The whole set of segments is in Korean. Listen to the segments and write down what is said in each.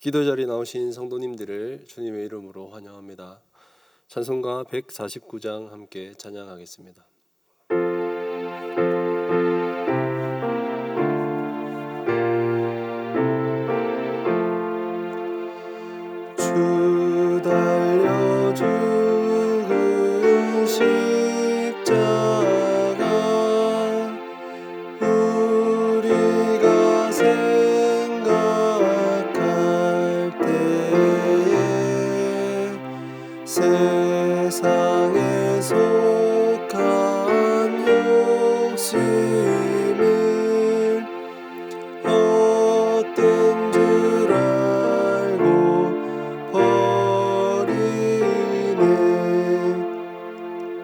기도 자리에 나오신 성도님들을 주님의 이름으로 환영합니다. 찬송가 149장 함께 찬양하겠습니다. 주 달려 죽은 십자가 우리가 생각할 때에 세상에 속한 욕심을 헛된 줄 알고 버리네.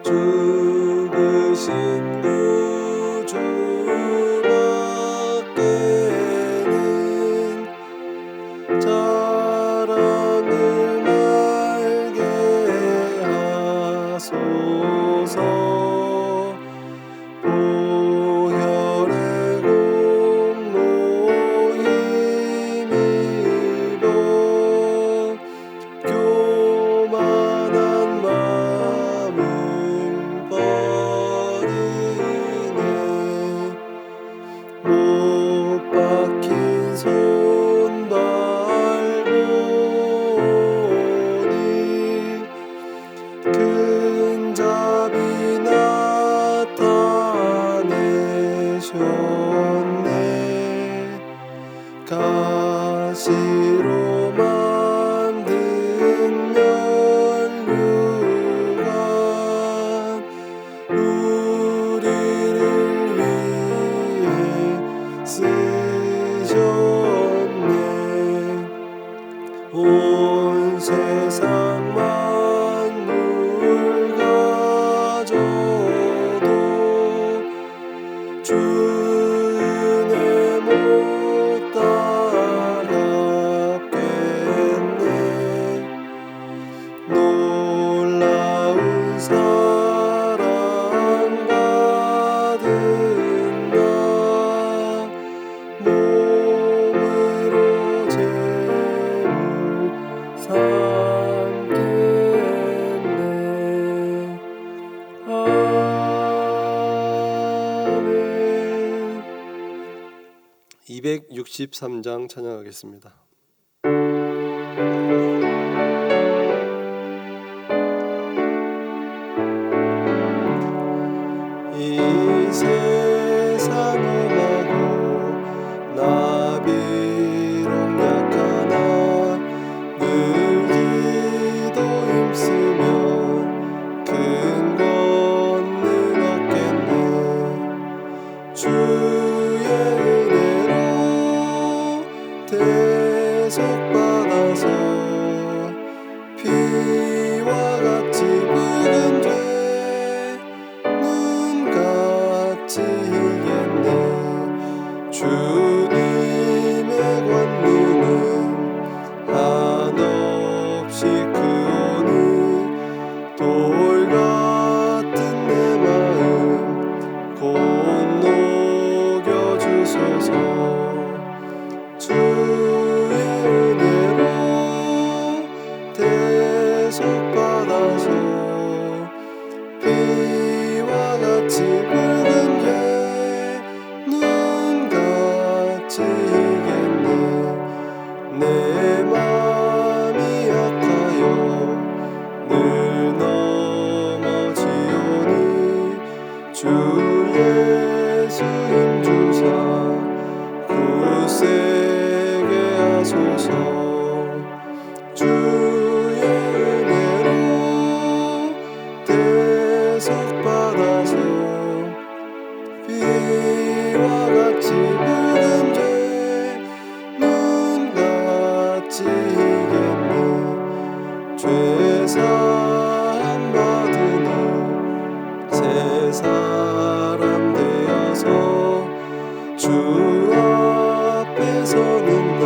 죽으신 구주밖에는 자랑을 말게 하소서. 보혈의 공로 힘입어 교만한 마음을 버리네. 못 박힌 손 밟으니 큰 자비 나타내셨네. 가시로 만든 면류관 우리를 위해 쓰셨네. 온 세상 만물 가져도 주 은혜 못 따라갔겠네. 놀라운 사랑 받은 나 몸으로 재물 삼겠네. 아멘. 263장 찬양하겠습니다. 이 세상 험하고 나 비록 약하나 늘 기도 힘쓰면 큰 권능 얻겠네. 주의 은혜로 대속받아서 피와 같이 붉은 죄 눈같이 희겠네. 주님의 권능은 한없이 크오니 돌 같은 내 마음 곧 녹여주소서. 주의 은혜로 대속받아서 피와 같이 붉은 죄 눈같이 희겠네. 내 맘이 약하여 늘 넘어지오니 주 예수 힘주사 굳세게 하소서. 주의 은혜로 대속받아서 피와 같이 붉은 죄 눈같이 희겠네. 죄사함 받으니 새 사람 되어서 주 앞에 서는 날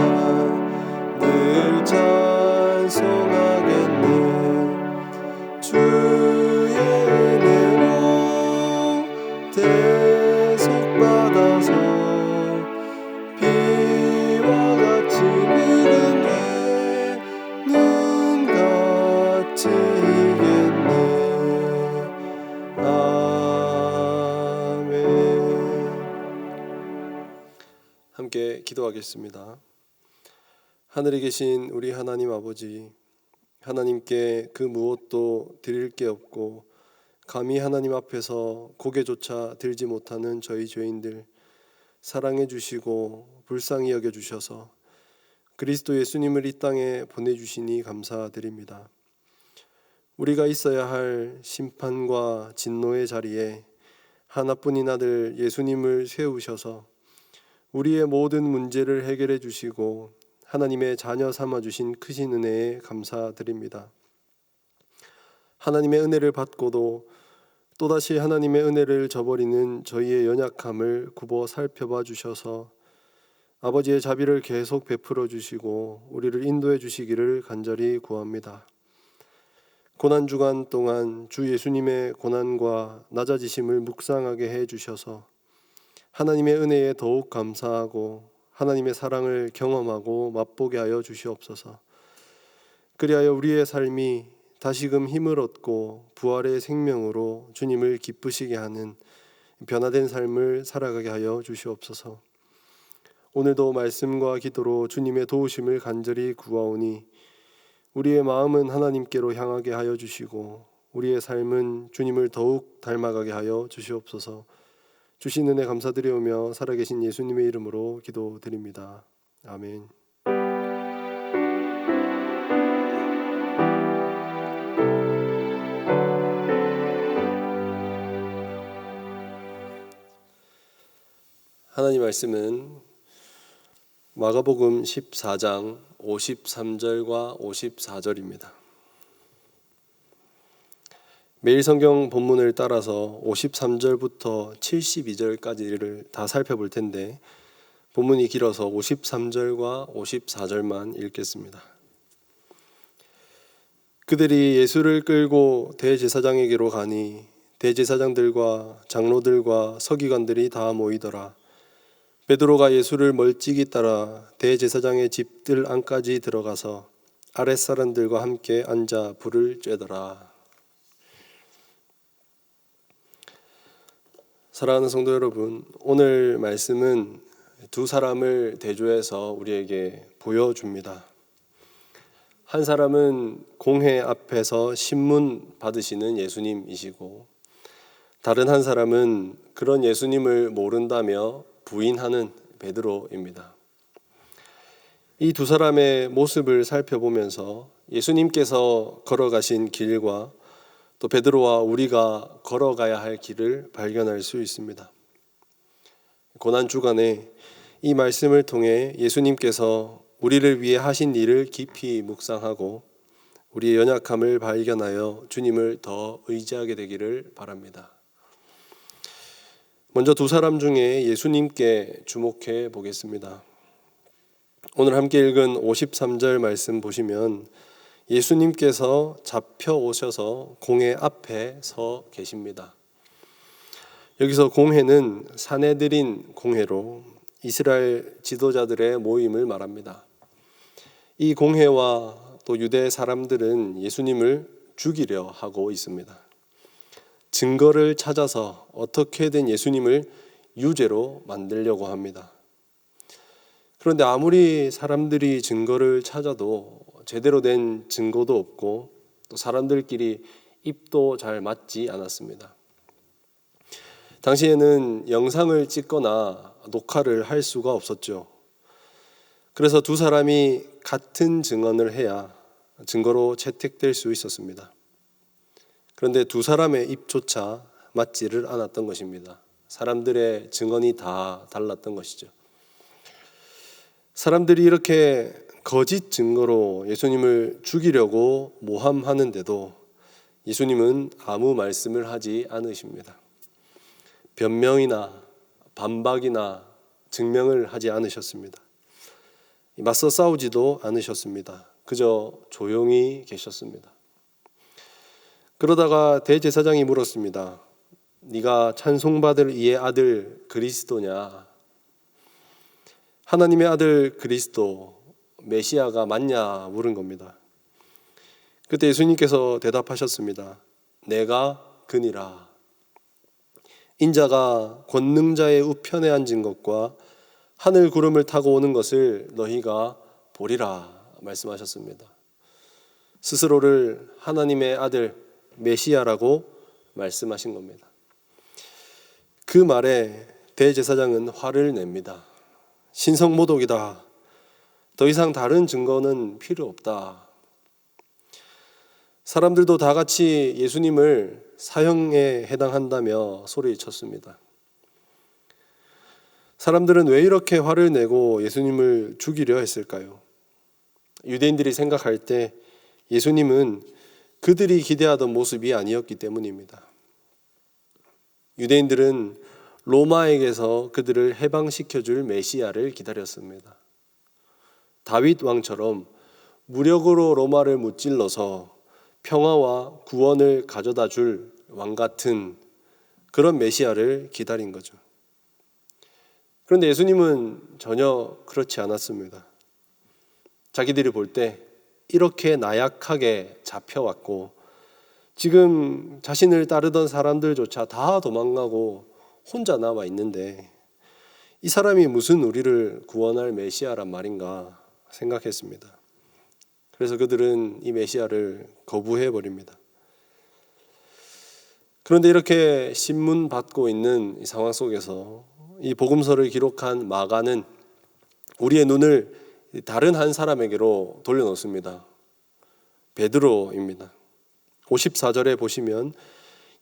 늘 찬송하겠네. 주의 은혜로 대속받아서 피와 같이 묻은 죄 기도하겠습니다. 하늘에 계신 우리 하나님 아버지, 하나님께 그 무엇도 드릴 게 없고 감히 하나님 앞에서 고개조차 들지 못하는 저희 죄인들 사랑해 주시고 불쌍히 여겨 주셔서 그리스도 예수님을 이 땅에 보내주시니 감사드립니다. 우리가 있어야 할 심판과 진노의 자리에 하나뿐인 아들 예수님을 세우셔서 우리의 모든 문제를 해결해 주시고 하나님의 자녀 삼아 주신 크신 은혜에 감사드립니다. 하나님의 은혜를 받고도 또다시 하나님의 은혜를 저버리는 저희의 연약함을 굽어 살펴봐 주셔서 아버지의 자비를 계속 베풀어 주시고 우리를 인도해 주시기를 간절히 구합니다. 고난주간 동안 주 예수님의 고난과 낮아지심을 묵상하게 해 주셔서 하나님의 은혜에 더욱 감사하고 하나님의 사랑을 경험하고 맛보게 하여 주시옵소서. 그리하여 우리의 삶이 다시금 힘을 얻고 부활의 생명으로 주님을 기쁘시게 하는 변화된 삶을 살아가게 하여 주시옵소서. 오늘도 말씀과 기도로 주님의 도우심을 간절히 구하오니 우리의 마음은 하나님께로 향하게 하여 주시고 우리의 삶은 주님을 더욱 닮아가게 하여 주시옵소서. 주신 은혜 감사드리오며 살아계신 예수님의 이름으로 기도드립니다. 아멘. 하나님 말씀은 마가복음 14장 53절과 54절입니다. 매일 성경 본문을 따라서 53절부터 72절까지를 다 살펴볼 텐데 본문이 길어서 53절과 54절만 읽겠습니다. 그들이 예수를 끌고 대제사장에게로 가니 대제사장들과 장로들과 서기관들이 다 모이더라. 베드로가 예수를 멀찍이 따라 대제사장의 집들 안까지 들어가서 아랫사람들과 함께 앉아 불을 쬐더라. 사랑하는 성도 여러분, 오늘 말씀은 두 사람을 대조해서 우리에게 보여줍니다. 한 사람은 공회 앞에서 신문 받으시는 예수님이시고 다른 한 사람은 그런 예수님을 모른다며 부인하는 베드로입니다. 이 두 사람의 모습을 살펴보면서 예수님께서 걸어가신 길과 또 베드로와 우리가 걸어가야 할 길을 발견할 수 있습니다. 고난주간에 이 말씀을 통해 예수님께서 우리를 위해 하신 일을 깊이 묵상하고 우리의 연약함을 발견하여 주님을 더 의지하게 되기를 바랍니다. 먼저 두 사람 중에 예수님께 주목해 보겠습니다. 오늘 함께 읽은 53절 말씀 보시면 예수님께서 잡혀오셔서 공회 앞에 서 계십니다. 여기서 공회는 산헤드린 공회로 이스라엘 지도자들의 모임을 말합니다. 이 공회와 또 유대 사람들은 예수님을 죽이려 하고 있습니다. 증거를 찾아서 어떻게든 예수님을 유죄로 만들려고 합니다. 그런데 아무리 사람들이 증거를 찾아도 제대로 된 증거도 없고 또 사람들끼리 입도 잘 맞지 않았습니다. 당시에는 영상을 찍거나 녹화를 할 수가 없었죠. 그래서 두 사람이 같은 증언을 해야 증거로 채택될 수 있었습니다. 그런데 두 사람의 입조차 맞지를 않았던 것입니다. 사람들의 증언이 다 달랐던 것이죠. 사람들이 이렇게 거짓 증거로 예수님을 죽이려고 모함하는데도 예수님은 아무 말씀을 하지 않으십니다. 변명이나 반박이나 증명을 하지 않으셨습니다. 맞서 싸우지도 않으셨습니다. 그저 조용히 계셨습니다. 그러다가 대제사장이 물었습니다. 네가 찬송받을 이의 아들 그리스도냐? 하나님의 아들 그리스도 메시아가 맞냐 물은 겁니다. 그때 예수님께서 대답하셨습니다. 내가 그니라. 인자가 권능자의 우편에 앉은 것과 하늘 구름을 타고 오는 것을 너희가 보리라 말씀하셨습니다. 스스로를 하나님의 아들 메시아라고 말씀하신 겁니다. 그 말에 대제사장은 화를 냅니다. 신성모독이다. 더 이상 다른 증거는 필요 없다. 사람들도 다 같이 예수님을 사형에 해당한다며 소리쳤습니다. 사람들은 왜 이렇게 화를 내고 예수님을 죽이려 했을까요? 유대인들이 생각할 때 예수님은 그들이 기대하던 모습이 아니었기 때문입니다. 유대인들은 로마에게서 그들을 해방시켜줄 메시아를 기다렸습니다. 다윗 왕처럼 무력으로 로마를 무찔러서 평화와 구원을 가져다 줄 왕 같은 그런 메시아를 기다린 거죠. 그런데 예수님은 전혀 그렇지 않았습니다. 자기들이 볼 때 이렇게 나약하게 잡혀왔고 지금 자신을 따르던 사람들조차 다 도망가고 혼자 남아 있는데 이 사람이 무슨 우리를 구원할 메시아란 말인가 생각했습니다. 그래서 그들은 이 메시아를 거부해 버립니다. 그런데 이렇게 신문 받고 있는 이 상황 속에서 이 복음서를 기록한 마가는 우리의 눈을 다른 한 사람에게로 돌려놓습니다. 베드로입니다. 54절에 보시면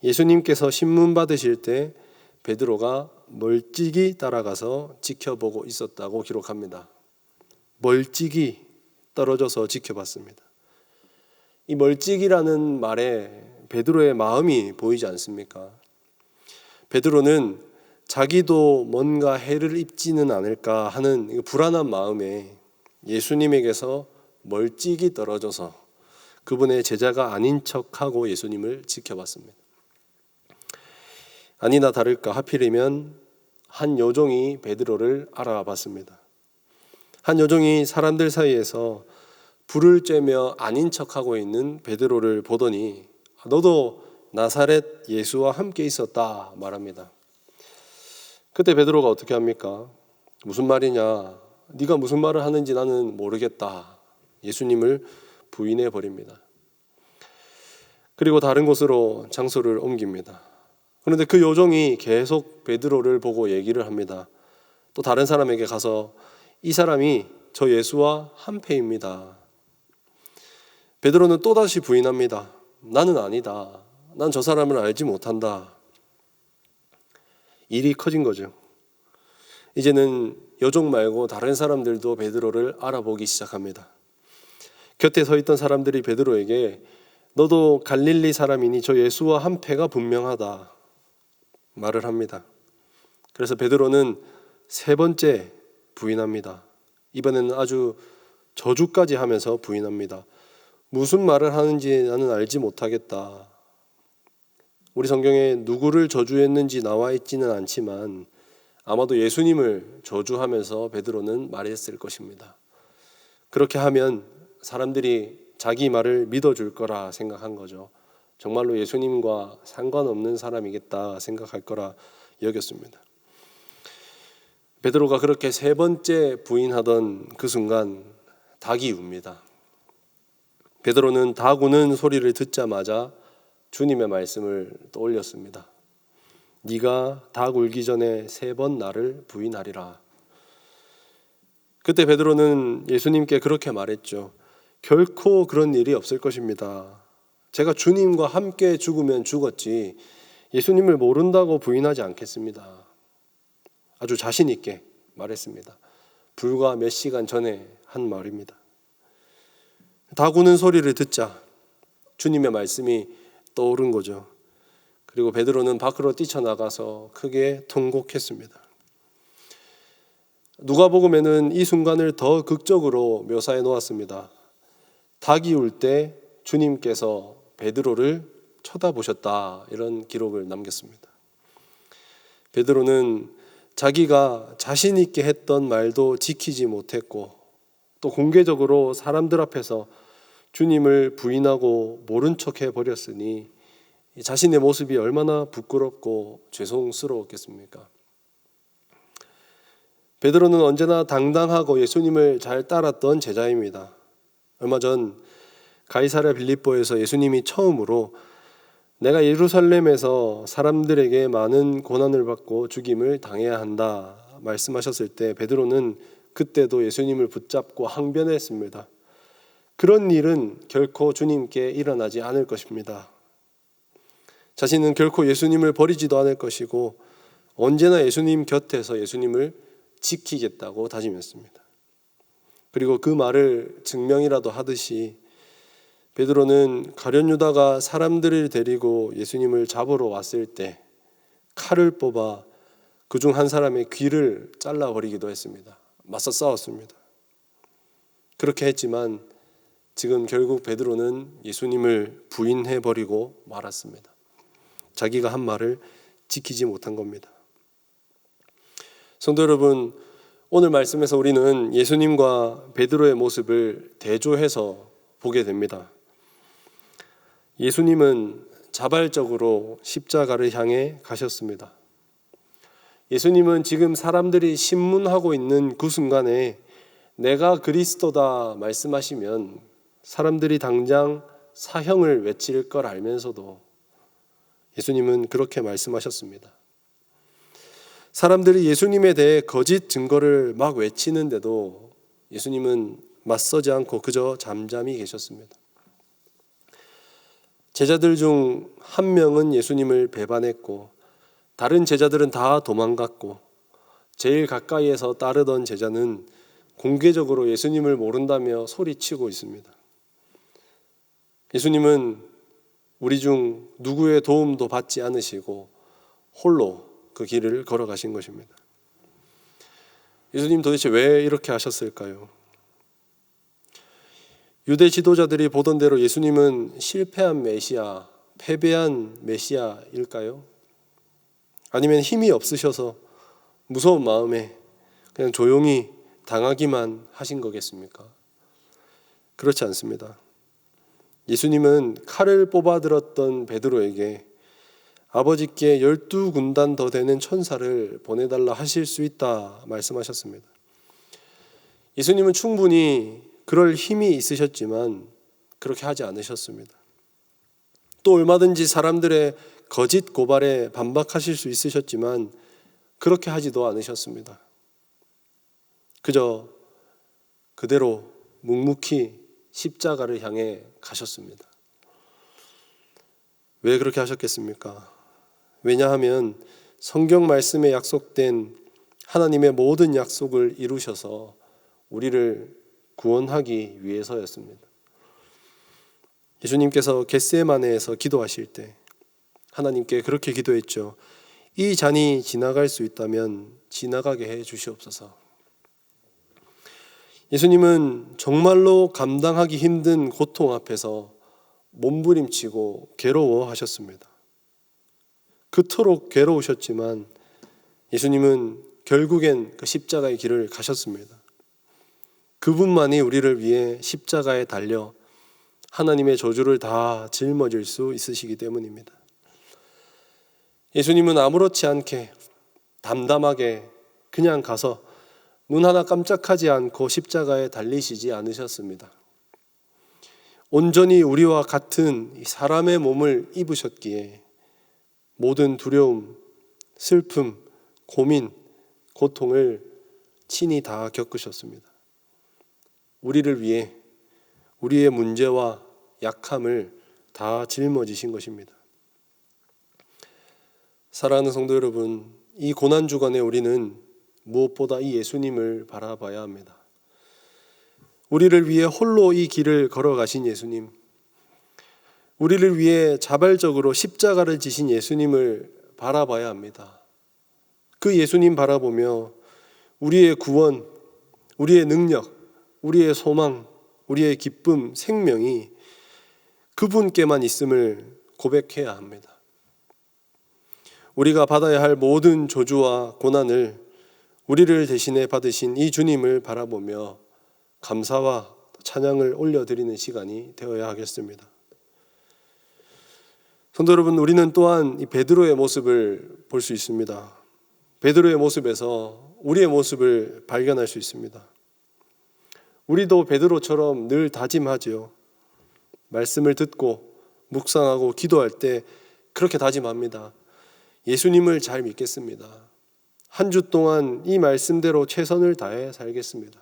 예수님께서 신문 받으실 때 베드로가 멀찍이 따라가서 지켜보고 있었다고 기록합니다. 멀찍이 떨어져서 지켜봤습니다. 이 멀찍이라는 말에 베드로의 마음이 보이지 않습니까? 베드로는 자기도 뭔가 해를 입지는 않을까 하는 불안한 마음에 예수님에게서 멀찍이 떨어져서 그분의 제자가 아닌 척하고 예수님을 지켜봤습니다. 아니나 다를까 하필이면 한 여종이 베드로를 알아봤습니다. 한 여종이 사람들 사이에서 불을 쬐며 아닌 척하고 있는 베드로를 보더니 너도 나사렛 예수와 함께 있었다 말합니다. 그때 베드로가 어떻게 합니까? 무슨 말이냐? 네가 무슨 말을 하는지 나는 모르겠다. 예수님을 부인해 버립니다. 그리고 다른 곳으로 장소를 옮깁니다. 그런데 그 여종이 계속 베드로를 보고 얘기를 합니다. 또 다른 사람에게 가서 이 사람이 저 예수와 한패입니다. 베드로는 또다시 부인합니다. 나는 아니다. 난 저 사람을 알지 못한다. 일이 커진 거죠. 이제는 여종 말고 다른 사람들도 베드로를 알아보기 시작합니다. 곁에 서 있던 사람들이 베드로에게 너도 갈릴리 사람이니 저 예수와 한패가 분명하다 말을 합니다. 그래서 베드로는 세 번째 부인합니다. 이번에는 아주 저주까지 하면서 부인합니다. 무슨 말을 하는지 나는 알지 못하겠다. 우리 성경에 누구를 저주했는지 나와 있지는 않지만 아마도 예수님을 저주하면서 베드로는 말했을 것입니다. 그렇게 하면 사람들이 자기 말을 믿어줄 거라 생각한 거죠. 정말로 예수님과 상관없는 사람이겠다 생각할 거라 여겼습니다. 베드로가 그렇게 세 번째 부인하던 그 순간 닭이 웁니다. 베드로는 닭 우는 소리를 듣자마자 주님의 말씀을 떠올렸습니다. 네가 닭 울기 전에 세 번 나를 부인하리라. 그때 베드로는 예수님께 그렇게 말했죠. 결코 그런 일이 없을 것입니다. 제가 주님과 함께 죽으면 죽었지 예수님을 모른다고 부인하지 않겠습니다. 아주 자신 있게 말했습니다. 불과 몇 시간 전에 한 말입니다. 닭 우는 소리를 듣자 주님의 말씀이 떠오른 거죠. 그리고 베드로는 밖으로 뛰쳐나가서 크게 통곡했습니다. 누가복음에는 이 순간을 더 극적으로 묘사해 놓았습니다. 닭이 울 때 주님께서 베드로를 쳐다보셨다 이런 기록을 남겼습니다. 베드로는 자기가 자신 있게 했던 말도 지키지 못했고 또 공개적으로 사람들 앞에서 주님을 부인하고 모른 척 해버렸으니 자신의 모습이 얼마나 부끄럽고 죄송스러웠겠습니까? 베드로는 언제나 당당하고 예수님을 잘 따랐던 제자입니다. 얼마 전 가이사랴 빌립보에서 예수님이 처음으로 내가 예루살렘에서 사람들에게 많은 고난을 받고 죽임을 당해야 한다 말씀하셨을 때 베드로는 그때도 예수님을 붙잡고 항변했습니다. 그런 일은 결코 주님께 일어나지 않을 것입니다. 자신은 결코 예수님을 버리지도 않을 것이고 언제나 예수님 곁에서 예수님을 지키겠다고 다짐했습니다. 그리고 그 말을 증명이라도 하듯이 베드로는 가룟 유다가 사람들을 데리고 예수님을 잡으러 왔을 때 칼을 뽑아 그중 한 사람의 귀를 잘라버리기도 했습니다. 맞서 싸웠습니다. 그렇게 했지만 지금 결국 베드로는 예수님을 부인해버리고 말았습니다. 자기가 한 말을 지키지 못한 겁니다. 성도 여러분, 오늘 말씀에서 우리는 예수님과 베드로의 모습을 대조해서 보게 됩니다. 예수님은 자발적으로 십자가를 향해 가셨습니다. 예수님은 지금 사람들이 신문하고 있는 그 순간에 내가 그리스도다 말씀하시면 사람들이 당장 사형을 외칠 걸 알면서도 예수님은 그렇게 말씀하셨습니다. 사람들이 예수님에 대해 거짓 증거를 막 외치는데도 예수님은 맞서지 않고 그저 잠잠히 계셨습니다. 제자들 중 한 명은 예수님을 배반했고 다른 제자들은 다 도망갔고 제일 가까이에서 따르던 제자는 공개적으로 예수님을 모른다며 소리치고 있습니다. 예수님은 우리 중 누구의 도움도 받지 않으시고 홀로 그 길을 걸어가신 것입니다. 예수님 도대체 왜 이렇게 하셨을까요? 유대 지도자들이 보던 대로 예수님은 실패한 메시아, 패배한 메시아일까요? 아니면 힘이 없으셔서 무서운 마음에 그냥 조용히 당하기만 하신 거겠습니까? 그렇지 않습니다. 예수님은 칼을 뽑아들었던 베드로에게 아버지께 12군단 더 되는 천사를 보내달라 하실 수 있다 말씀하셨습니다. 예수님은 충분히 그럴 힘이 있으셨지만 그렇게 하지 않으셨습니다. 또 얼마든지 사람들의 거짓 고발에 반박하실 수 있으셨지만 그렇게 하지도 않으셨습니다. 그저 그대로 묵묵히 십자가를 향해 가셨습니다. 왜 그렇게 하셨겠습니까? 왜냐하면 성경 말씀에 약속된 하나님의 모든 약속을 이루셔서 우리를 구원하기 위해서였습니다. 예수님께서 겟세마네에서 기도하실 때 하나님께 그렇게 기도했죠. 이 잔이 지나갈 수 있다면 지나가게 해 주시옵소서. 예수님은 정말로 감당하기 힘든 고통 앞에서 몸부림치고 괴로워하셨습니다. 그토록 괴로우셨지만 예수님은 결국엔 그 십자가의 길을 가셨습니다. 그분만이 우리를 위해 십자가에 달려 하나님의 저주를 다 짊어질 수 있으시기 때문입니다. 예수님은 아무렇지 않게 담담하게 그냥 가서 눈 하나 깜짝하지 않고 십자가에 달리시지 않으셨습니다. 온전히 우리와 같은 사람의 몸을 입으셨기에 모든 두려움, 슬픔, 고민, 고통을 친히 다 겪으셨습니다. 우리를 위해 우리의 문제와 약함을 다 짊어지신 것입니다. 사랑하는 성도 여러분, 이 고난 주간에 우리는 무엇보다 이 예수님을 바라봐야 합니다. 우리를 위해 홀로 이 길을 걸어가신 예수님, 우리를 위해 자발적으로 십자가를 지신 예수님을 바라봐야 합니다. 그 예수님 바라보며 우리의 구원, 우리의 능력, 우리의 소망, 우리의 기쁨, 생명이 그분께만 있음을 고백해야 합니다. 우리가 받아야 할 모든 저주와 고난을 우리를 대신해 받으신 이 주님을 바라보며 감사와 찬양을 올려드리는 시간이 되어야 하겠습니다. 성도 여러분, 우리는 또한 이 베드로의 모습을 볼 수 있습니다. 베드로의 모습에서 우리의 모습을 발견할 수 있습니다. 우리도 베드로처럼 늘 다짐하지요. 말씀을 듣고 묵상하고 기도할 때 그렇게 다짐합니다. 예수님을 잘 믿겠습니다. 한 주 동안 이 말씀대로 최선을 다해 살겠습니다.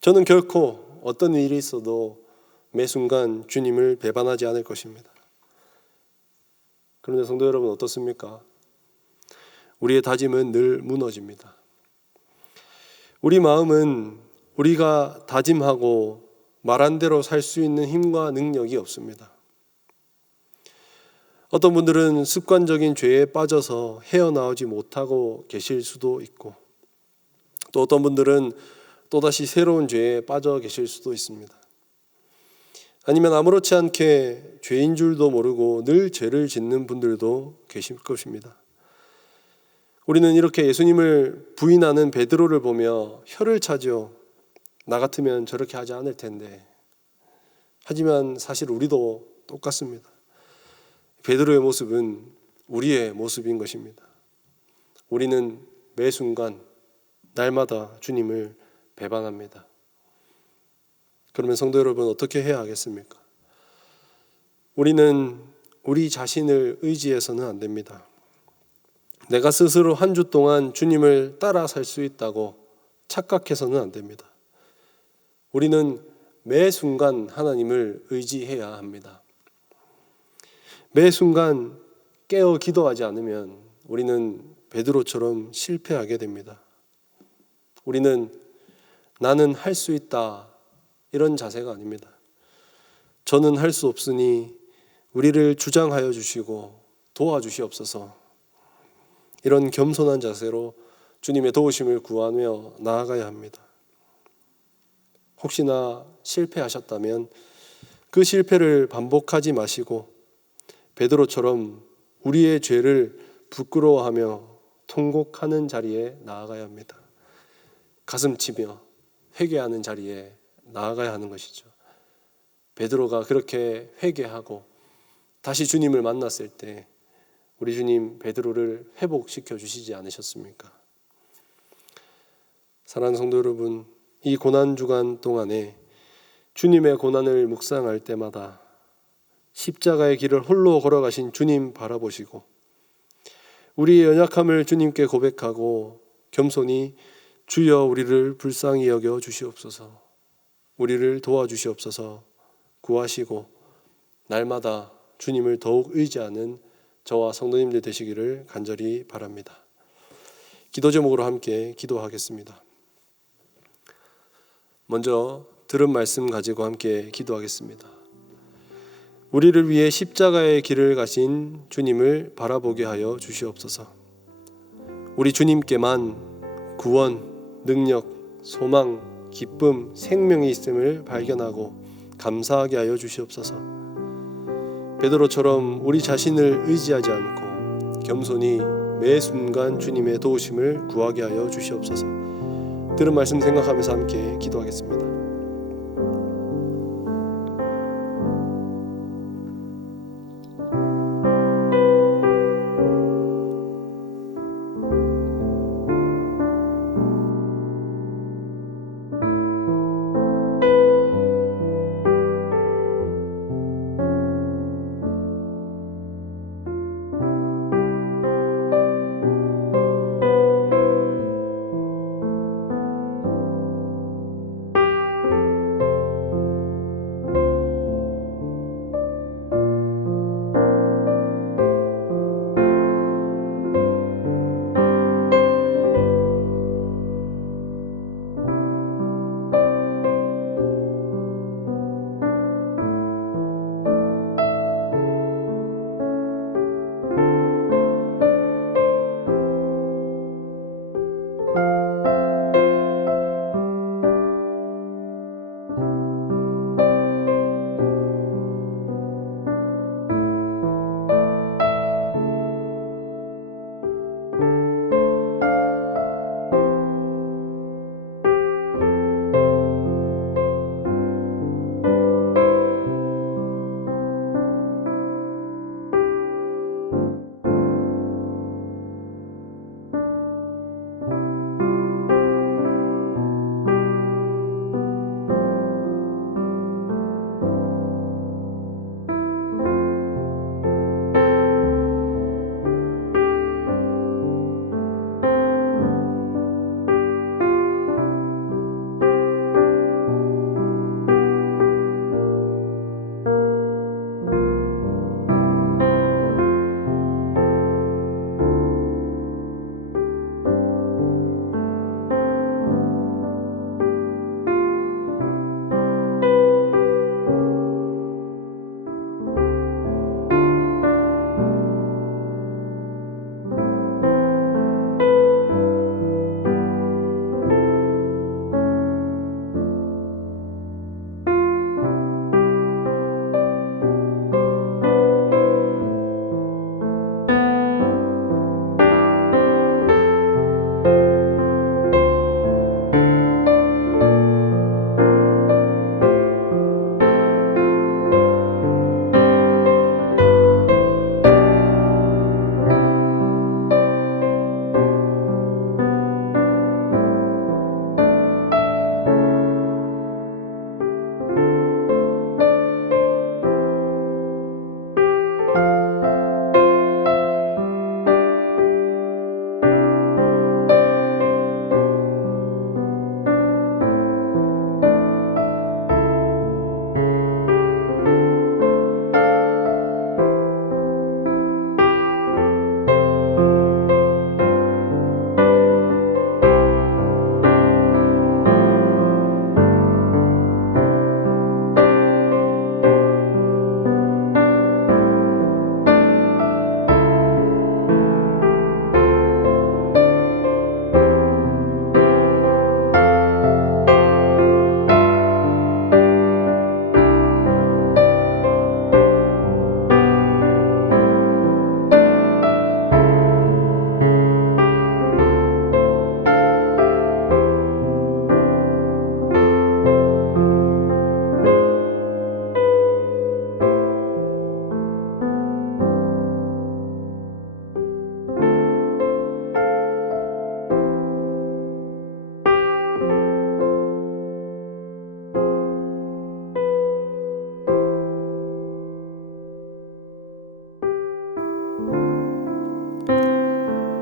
저는 결코 어떤 일이 있어도 매 순간 주님을 배반하지 않을 것입니다. 그런데 성도 여러분, 어떻습니까? 우리의 다짐은 늘 무너집니다. 우리 마음은 우리가 다짐하고 말한 대로 살 수 있는 힘과 능력이 없습니다. 어떤 분들은 습관적인 죄에 빠져서 헤어나오지 못하고 계실 수도 있고, 또 어떤 분들은 또다시 새로운 죄에 빠져 계실 수도 있습니다. 아니면 아무렇지 않게 죄인 줄도 모르고 늘 죄를 짓는 분들도 계실 것입니다. 우리는 이렇게 예수님을 부인하는 베드로를 보며 혀를 차죠. 나 같으면 저렇게 하지 않을 텐데. 하지만 사실 우리도 똑같습니다. 베드로의 모습은 우리의 모습인 것입니다. 우리는 매 순간 날마다 주님을 배반합니다. 그러면 성도 여러분, 어떻게 해야 하겠습니까? 우리는 우리 자신을 의지해서는 안 됩니다. 내가 스스로 한 주 동안 주님을 따라 살 수 있다고 착각해서는 안 됩니다. 우리는 매 순간 하나님을 의지해야 합니다. 매 순간 깨어 기도하지 않으면 우리는 베드로처럼 실패하게 됩니다. 우리는 나는 할 수 있다, 이런 자세가 아닙니다. 저는 할 수 없으니 우리를 주장하여 주시고 도와주시옵소서, 이런 겸손한 자세로 주님의 도우심을 구하며 나아가야 합니다. 혹시나 실패하셨다면 그 실패를 반복하지 마시고 베드로처럼 우리의 죄를 부끄러워하며 통곡하는 자리에 나아가야 합니다. 가슴치며 회개하는 자리에 나아가야 하는 것이죠. 베드로가 그렇게 회개하고 다시 주님을 만났을 때 우리 주님 베드로를 회복시켜 주시지 않으셨습니까? 사랑하는 성도 여러분, 이 고난주간 동안에 주님의 고난을 묵상할 때마다 십자가의 길을 홀로 걸어가신 주님 바라보시고 우리의 연약함을 주님께 고백하고 겸손히 주여 우리를 불쌍히 여겨 주시옵소서, 우리를 도와주시옵소서 구하시고 날마다 주님을 더욱 의지하는 저와 성도님들 되시기를 간절히 바랍니다. 기도 제목으로 함께 기도하겠습니다. 먼저 들은 말씀 가지고 함께 기도하겠습니다. 우리를 위해 십자가의 길을 가신 주님을 바라보게 하여 주시옵소서. 우리 주님께만 구원, 능력, 소망, 기쁨, 생명이 있음을 발견하고 감사하게 하여 주시옵소서. 베드로처럼 우리 자신을 의지하지 않고 겸손히 매 순간 주님의 도우심을 구하게 하여 주시옵소서. 들은 말씀 생각하면서 함께 기도하겠습니다.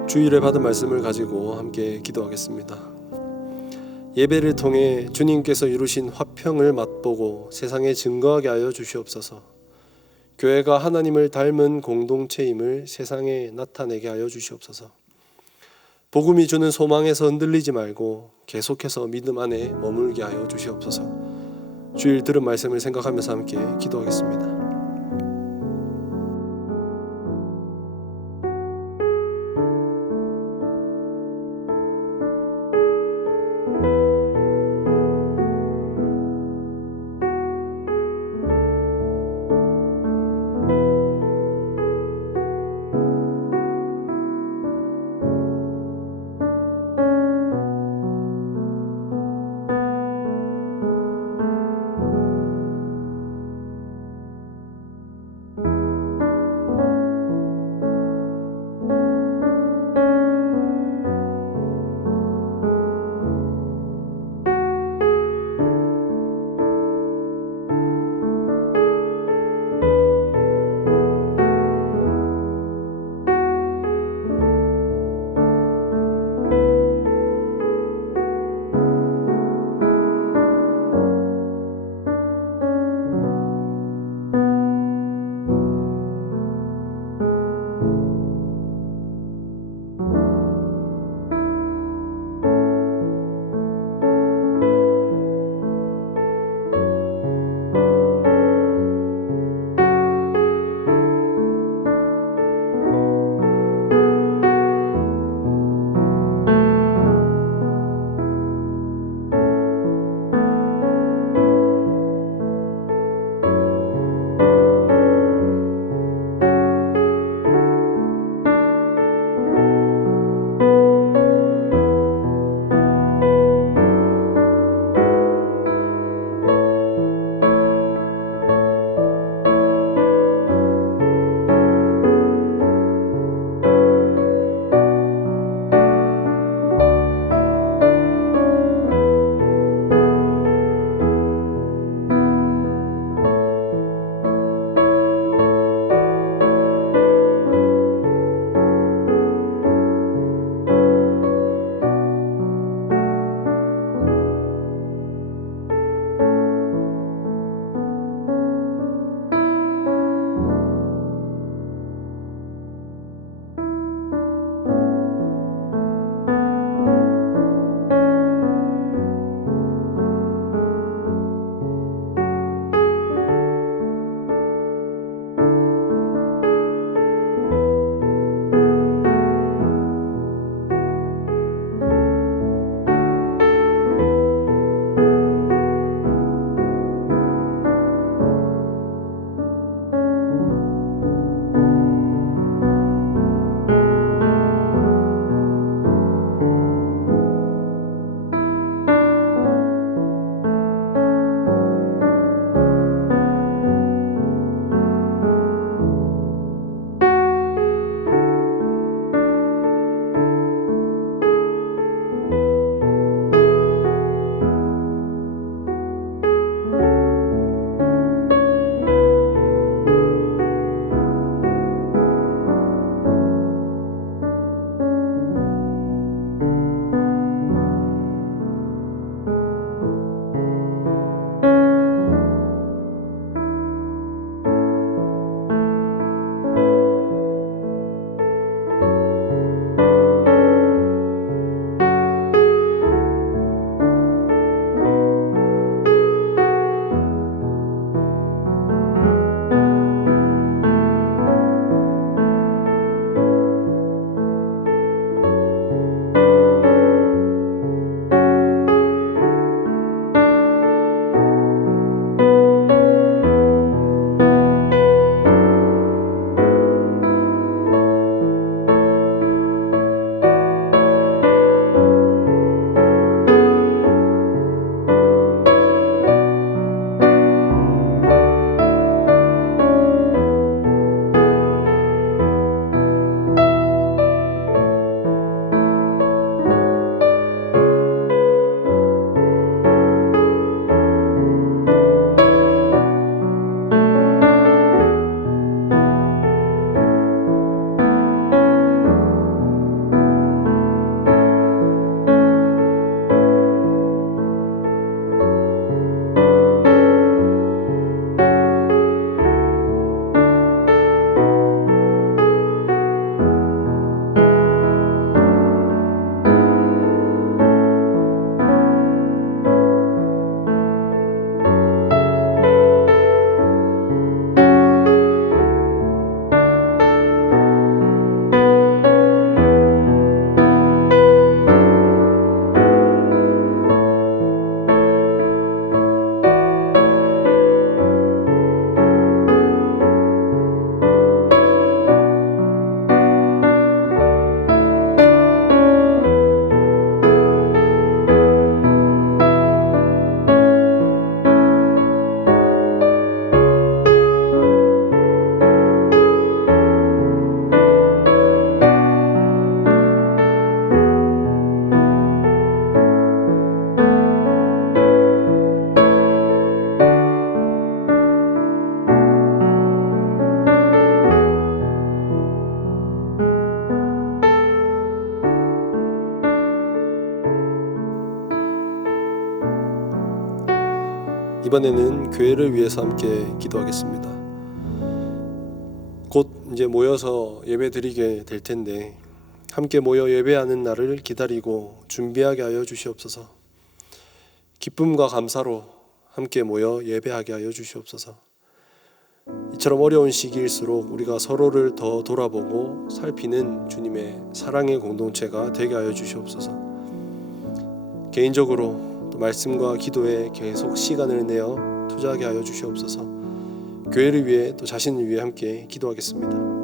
주일에 받은 말씀을 가지고 함께 기도하겠습니다. 예배를 통해 주님께서 이루신 화평을 맛보고 세상에 증거하게 하여 주시옵소서. 교회가 하나님을 닮은 공동체임을 세상에 나타내게 하여 주시옵소서. 복음이 주는 소망에서 흔들리지 말고 계속해서 믿음 안에 머물게 하여 주시옵소서. 주일 들은 말씀을 생각하면서 함께 기도하겠습니다. 이번에는 교회를 위해서 함께 기도하겠습니다. 곧 이제 모여서 예배 드리게 될 텐데 함께 모여 예배하는 날을 기다리고 준비하게 하여 주시옵소서. 기쁨과 감사로 함께 모여 예배하게 하여 주시옵소서. 이처럼 어려운 시기일수록 우리가 서로를 더 돌아보고 살피는 주님의 사랑의 공동체가 되게 하여 주시옵소서. 개인적으로 또 말씀과 기도에 계속 시간을 내어 투자하게 하여 주시옵소서. 교회를 위해 또 자신을 위해 함께 기도하겠습니다.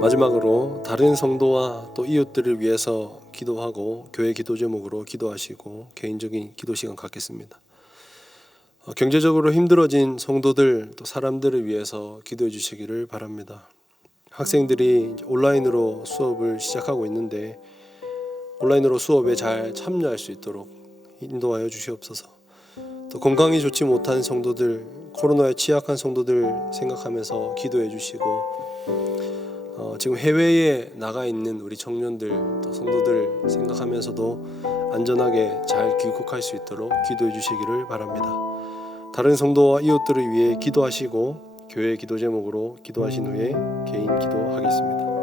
마지막으로 다른 성도와 또 이웃들을 위해서 기도하고 교회 기도 제목으로 기도하시고 개인적인 기도 시간 갖겠습니다. 경제적으로 힘들어진 성도들 또 사람들을 위해서 기도해 주시기를 바랍니다. 학생들이 온라인으로 수업을 시작하고 있는데 온라인으로 수업에 잘 참여할 수 있도록 인도하여 주시옵소서. 또 건강이 좋지 못한 성도들, 코로나에 취약한 성도들 생각하면서 기도해 주시고 지금 해외에 나가 있는 우리 청년들 또 성도들 생각하면서도 안전하게 잘 귀국할 수 있도록 기도해 주시기를 바랍니다. 다른 성도와 이웃들을 위해 기도하시고 교회 기도 제목으로 기도하신 후에 개인 기도하겠습니다.